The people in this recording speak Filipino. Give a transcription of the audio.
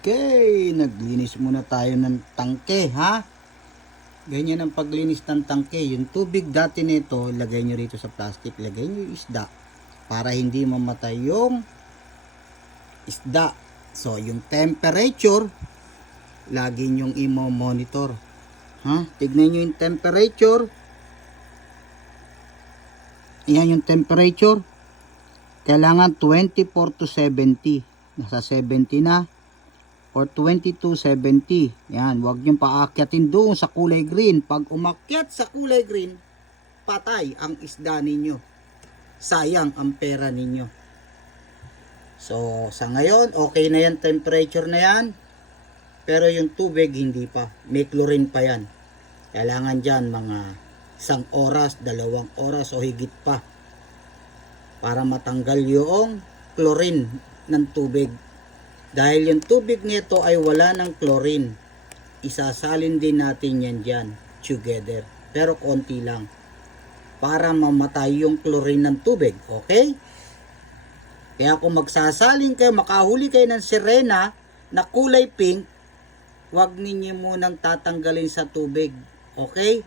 Okay, naglinis muna tayo ng tangke, ha? Ganyan ang paglinis ng tangke. Yung tubig dati nito, lagay nyo rito sa plastic, lagay nyo yung isda para hindi mamatay yung isda. So, yung temperature, lagi nyong i-monitor. Ha? Tignan nyo yung temperature. Yan yung temperature. Kailangan 24 to 70. Nasa 70 na. Or 2270. Yan, huwag niyong paakyatin doon sa kulay green. Pag umakyat sa kulay green, patay ang isda ninyo. Sayang ang pera ninyo. So, sa ngayon, okay na yan, temperature na yan. Pero yung tubig, hindi pa. May chlorine pa yan. Kailangan dyan mga 1 oras, 2 oras o higit pa. Para matanggal yung chlorine ng tubig. Dahil yung tubig nito ay wala ng chlorine, isasalin din natin yan dyan together. Pero konti lang. Para mamatay yung chlorine ng tubig. Okay? Kaya kung magsasalin kayo, makahuli kayo ng sirena na kulay pink, huwag ninyo munang tatanggalin sa tubig. Okay?